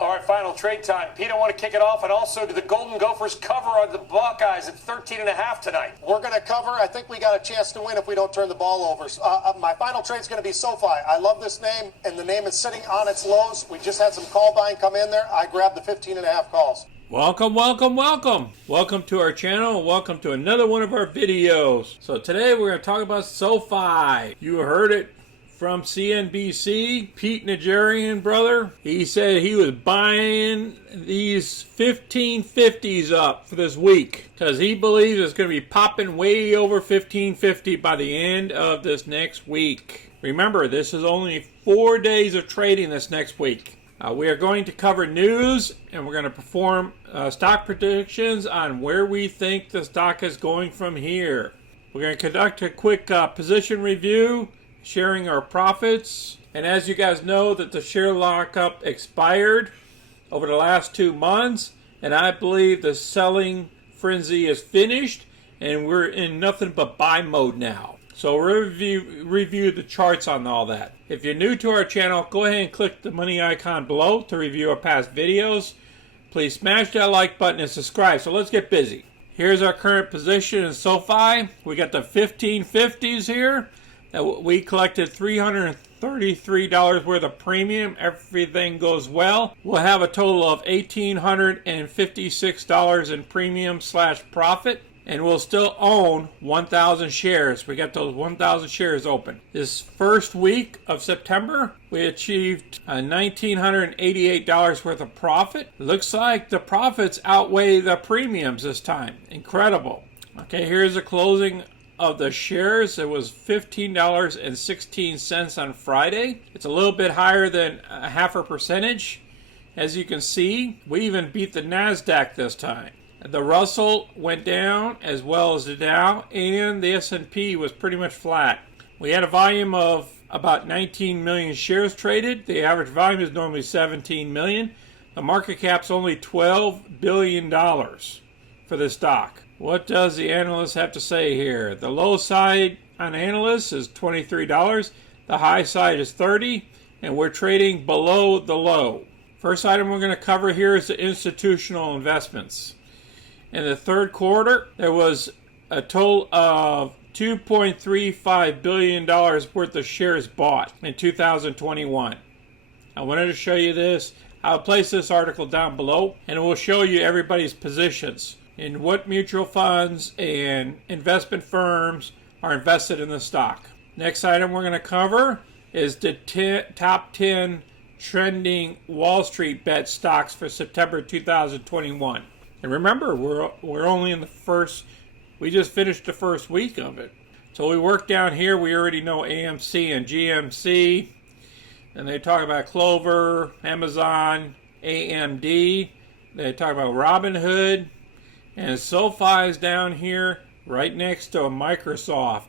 All right, final trade time. Pete, I want to kick it off, and also do the Golden Gophers cover on the Buckeyes at 13.5 tonight? We're going to cover. I think we got a chance to win if we don't turn the ball over. My final trade is going to be SoFi. I love this name, and the name is sitting on its lows. We just had some call buying come in there. I grabbed the 15.5 calls. Welcome, welcome, welcome. Welcome to our channel. Welcome to another one of our videos. So today we're going to talk about SoFi. You heard it from CNBC, Pete Nigerian brother. He said he was buying these 1550s up for this week because he believes it's going to be popping way over 1550 by the end of this next week. Remember, this is only 4 days of trading this next week. We are going to cover news, and we're going to perform stock predictions on where we think the stock is going from here. We're going to conduct a quick position review, sharing our profits. And as you guys know, that the share lockup expired over the last 2 months, and I believe the selling frenzy is finished, and we're in nothing but buy mode now. So we'll review the charts on all that. If you're new to our channel, go ahead and click the money icon below to review our past videos. Please smash that like button and subscribe. So let's get busy. Here's our current position in SoFi. We got the 1550s here. We collected $333 worth of premium. Everything goes well. We'll have a total of $1,856 in premium / profit. And we'll still own 1,000 shares. We got those 1,000 shares open. This first week of September, we achieved $1,988 worth of profit. Looks like the profits outweigh the premiums this time. Incredible. Okay, here's the closing of the shares. It was $15.16 on Friday. It's a little bit higher than 0.5%. As you can see, we even beat the NASDAQ this time. The Russell went down as well as the Dow, and the S&P was pretty much flat. We had a volume of about 19 million shares traded. The average volume is normally 17 million. The market cap's only $12 billion for this stock. What does the analyst have to say here? The low side on analysts is $23. The high side is $30, and we're trading below the low. First item we're going to cover here is the institutional investments. In the third quarter, there was a total of $2.35 billion worth of shares bought in 2021. I wanted to show you this. I'll place this article down below, and it will show you everybody's positions in what mutual funds and investment firms are invested in the stock. Next item we're going to cover is the top 10 trending Wall Street bet stocks for September 2021. And remember, we're only in the first, we just finished the first week of it. So we work down here, we already know AMC and GMC. And they talk about Clover, Amazon, AMD. They talk about Robinhood. And SoFi is down here right next to a Microsoft.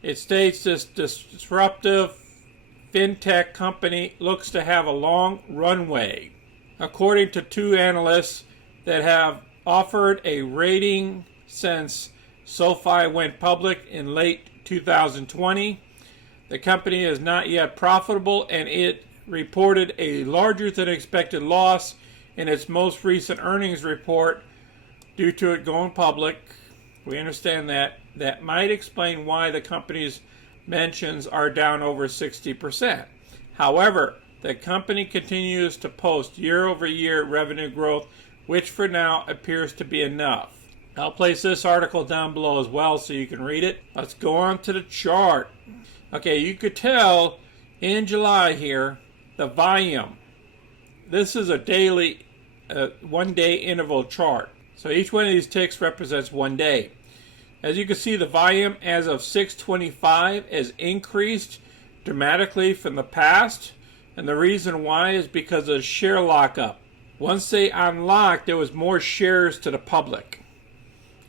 It states this disruptive fintech company looks to have a long runway. According to 2 analysts that have offered a rating since SoFi went public in late 2020. The company is not yet profitable, and it reported a larger than expected loss in its most recent earnings report due to it going public. We understand that. That might explain why the company's mentions are down over 60%. However, the company continues to post year-over-year revenue growth, which for now appears to be enough. I'll place this article down below as well so you can read it. Let's go on to the chart. Okay, you could tell in July here, the volume. This is a daily, 1 day interval chart. So each one of these ticks represents 1 day. As you can see, the volume as of 6/25 has increased dramatically from the past. And the reason why is because of share lockup. Once they unlocked, there was more shares to the public.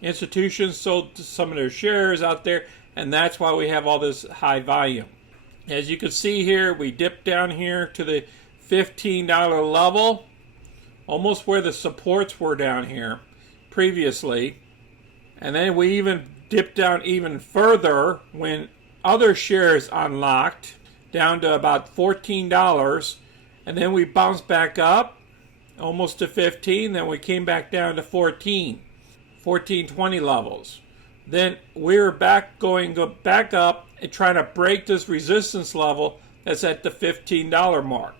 Institutions sold some of their shares out there, and that's why we have all this high volume. As you can see here, we dipped down here to the $15 level, almost where the supports were down here previously. And then we even dipped down even further when other shares unlocked, down to about $14. and then we bounced back up almost to 15, then we came back down to 1420 levels. Then we were go back up and trying to break this resistance level that's at the $15 mark.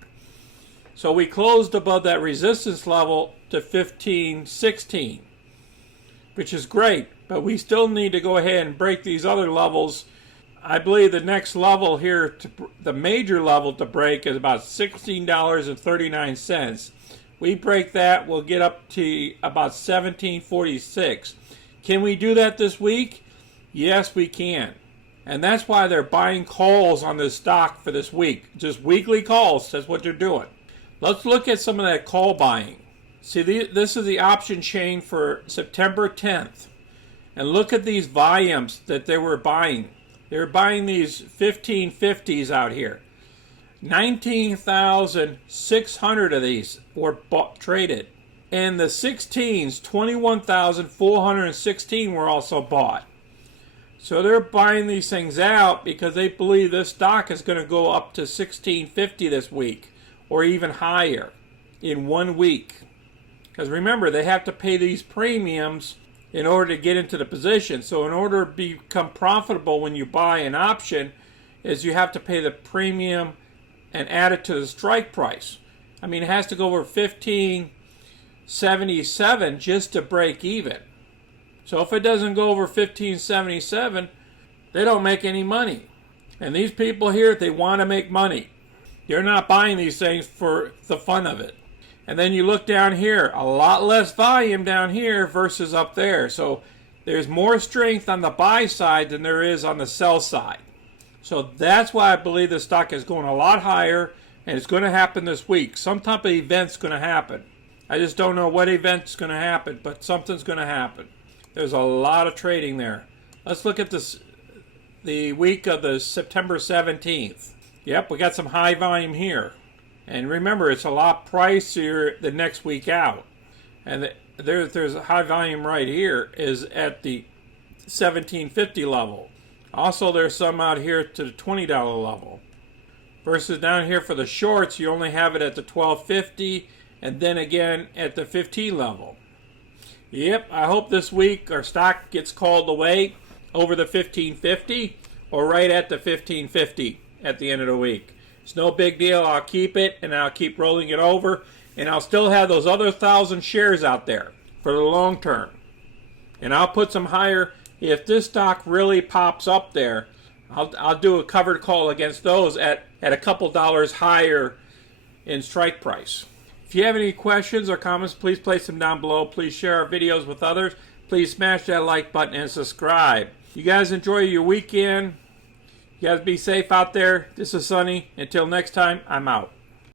So we closed above that resistance level to 1516, which is great, but we still need to go ahead and break these other levels. I believe the next level here, the major level to break, is about $16.39. We break that, we'll get up to about $17.46. Can we do that this week? Yes, we can. And that's why they're buying calls on this stock for this week. Just weekly calls, that's what they're doing. Let's look at some of that call buying. See, this is the option chain for September 10th. And look at these volumes that they were buying. They were buying these 1550s out here. 19,600 of these were traded. And the 16s, 21,416 were also bought. So they're buying these things out because they believe this stock is going to go up to 1650 this week or even higher in 1 week. Because remember, they have to pay these premiums in order to get into the position. So in order to become profitable when you buy an option, is you have to pay the premium and add it to the strike price. I mean, it has to go over 1577 just to break even. So if it doesn't go over 1577, they don't make any money. And these people here, they want to make money. You're not buying these things for the fun of it. And then you look down here, a lot less volume down here versus up there. So there's more strength on the buy side than there is on the sell side. So that's why I believe the stock is going a lot higher, and it's going to happen this week. Some type of event's going to happen. I just don't know what event's going to happen, but something's going to happen. There's a lot of trading there. Let's look at this, the week of the September 17th. Yep, we got some high volume here. And remember, it's a lot pricier the next week out. And there's a high volume right here is at the 1750 level. Also, there's some out here to the $20 level. Versus down here for the shorts, you only have it at the 1250 and then again at the 15 level. Yep, I hope this week our stock gets called away over the 1550 or right at the 1550 at the end of the week. It's no big deal. I'll keep it and I'll keep rolling it over, and I'll still have those other 1,000 shares out there for the long term. And I'll put some higher. If this stock really pops up there, I'll do a covered call against those at a couple dollars higher in strike price. If you have any questions or comments, please place them down below. Please share our videos with others. Please smash that like button and subscribe. You guys enjoy your weekend. You guys be safe out there. This is Sonny. Until next time, I'm out.